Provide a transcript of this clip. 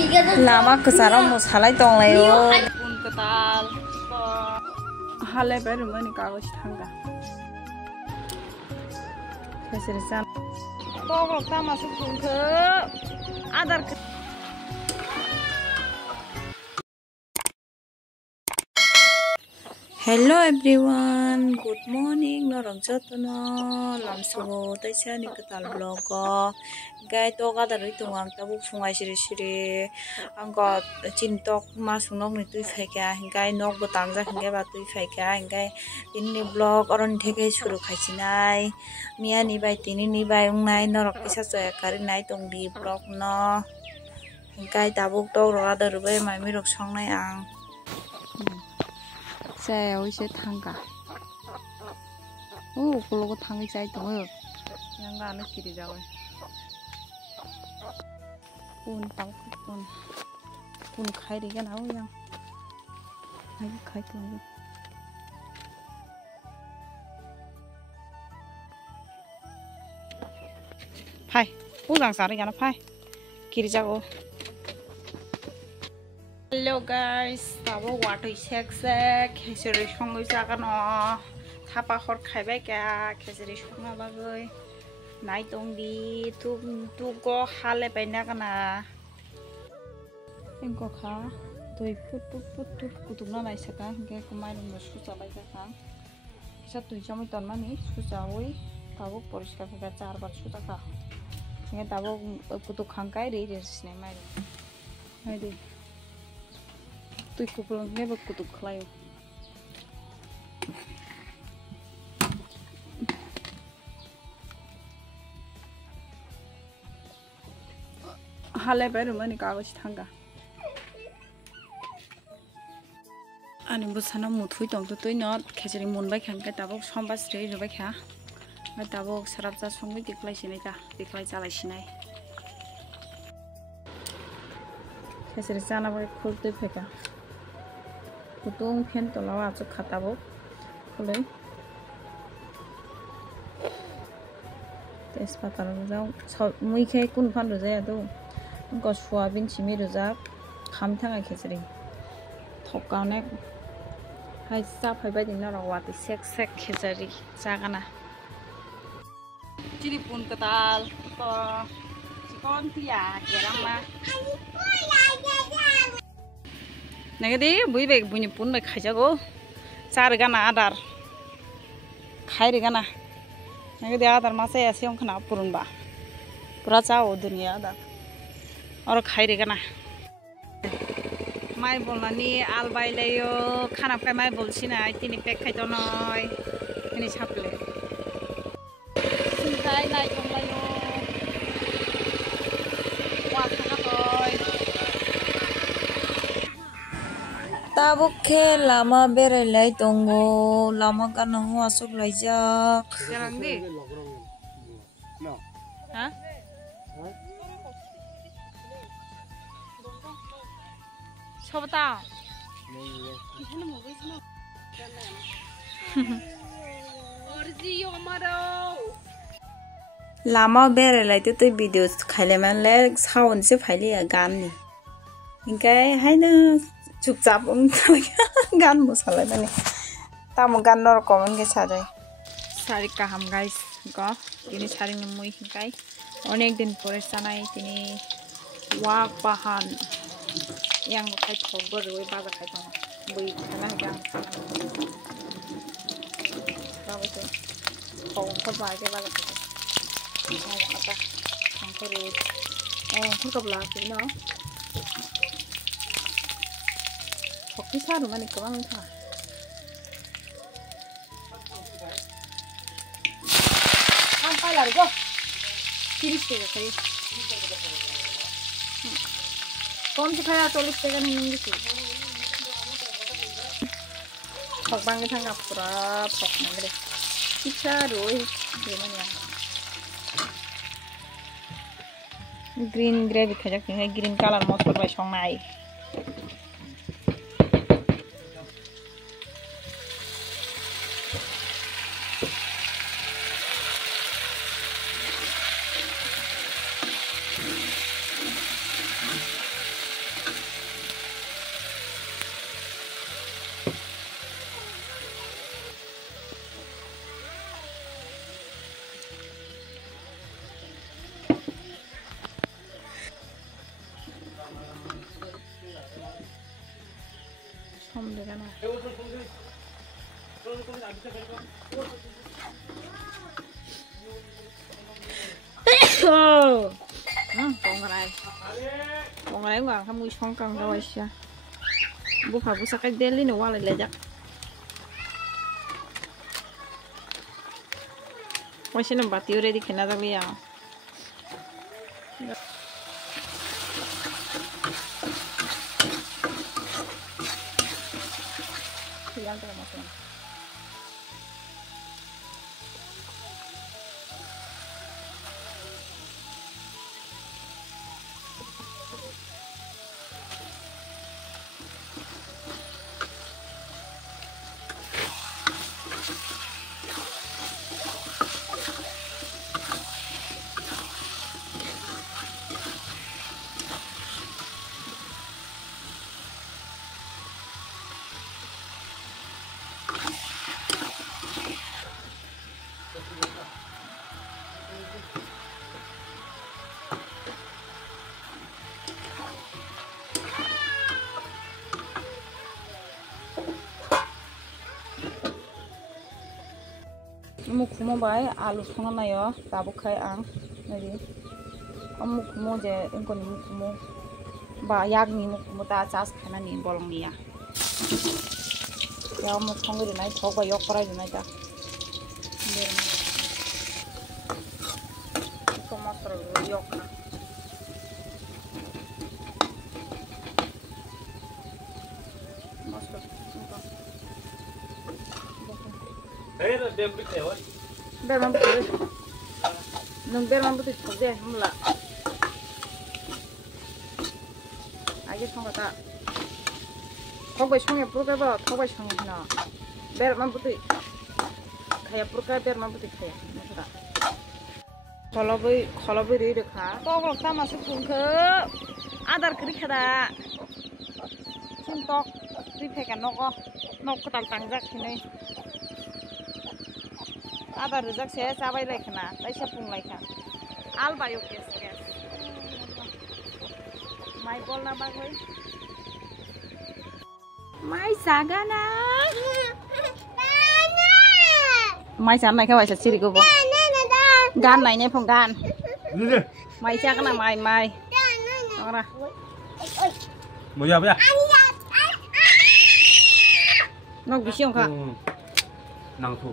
Lama kesana mau salai tong layo. Pun ketal. Halai baru mana kagus tangga. Keserisan. Pokok tak masuk ke adar. Hello everyone, good morning. Norong jotono lamsugo taisa ni ketal vlog ko. Gai to ga daru tungang tabu fungai siri angko cintok masuk nok ni tui faika gai nok botang ja hingga ba tui faika gai ini vlog oron theke suru khaisinai mia ni bai tini ni bai ungnai norok kisa soya kari nai tong di vlog no gai tabuk to ro daru bai mai mi rok songnai ang saya oi se thangga kologo thangi chai tongo yang ana kiri jawe pun khai ri gan au yang ai khai tongo phai pujang sari gan phai kiri jago. Hello guys, tabo watoi sek kheseri songoi jagano thapa khor khaibai ka kheseri songa bagoi nai tongdi tu go hale baina kana engko kha doi put kutungna nai saka hingke kumai rum susa bai ka sa tui jami ton mani susa oi tabo poriskar ka 4 bar susa ka hingke tabo kutu khangkai ri resne mai hai de tui kupulong neba kutuk klayo halai baru mani kagus tangga ani busana muthui tong to tui not khejeri monbai khangka tabok sombas rei robai kha tabok sarapja songoi diklai sinai ka diklai jalai sinai khejeri sana bai khul tui pheka kutung pen tolawa aja khatabo khulai tespata rojak mui khai kun phan rojak ado ko soyabin chimi rojak kham thanga khecheri thokane hai sa phaibai din na rawati sek khecheri jagana chiri pun ketal to chikon tia gerama nagadi bui beg buni pun bai khaijago char gana adar khairi gana nagadi adar masai asiong khana purunba pura chao dunia adar oro khairi gana mai bolnani albai layo khana kai mai bolsina tini pek khaito noi tini chaple sintai nai tonglayo wa khana toy tabuk ke lama berelai tonggo lama kan ho asuk laijak jarang di ha sobta lama berelai tu video khaile manle sound se phaili gan ni ingkai haina चुपचाप गान मोसाला माने तामो गान नर comment के साजै सारी काहाम guys ग तिनी सारी नि मुइ हिकाय अनेक दिन परे जानाय तिनी वाक बाहान yang खाय थोबर वे बाजा खाय दं बै खाना गान गावसे खौ बाजे बाजा खाय आता संकरे खुरकबला किनो Bisa rumah ni kau mana? Sampai lari go. Tiris tega saya. Kau tu kaya tolis tega ni mungkin tu. Pok bang kita ngap pura pok nangre. Bisa roi gimana ya? Green gravy kajak ni green color motor by song nai. Xong rồi cái này. Còn cái này ngoài không mua xong cần rồi sao? Bố phải bố sắc cái đen lên nó qua lại lấy chắc. Quay xem làm bát tiêu ready khi nào ra bây giờ. Silang tuh masuk. Muk kumo bay alu songa na yo tabu khai ang nari muk kumo je engko ni muk kumo ba yak ni muk kumo ta chas khana ni bolong ni ya ya muk songa ri nai thok ba yok parai ri nai ta ko masro yok na masro ber mampu nung ber mampu tu thok de mula aje thong ta thok bai songe purka ba thok bai songe na ber mampu tu khaya purka ber mampu tu khaya na kholabai ri de kha to ko ta ma su pung khe adar kri khada chin tok ri phekan nok ko tal tang jak khine ada rejak saya cabai laikna tai sapung laika al bayo kes mai bol na bagoi mai sagana mai san nai kawai siri go bo gan nai ne phong gan mai sagana mai ora mau apa ya nok bisiong kha nang thu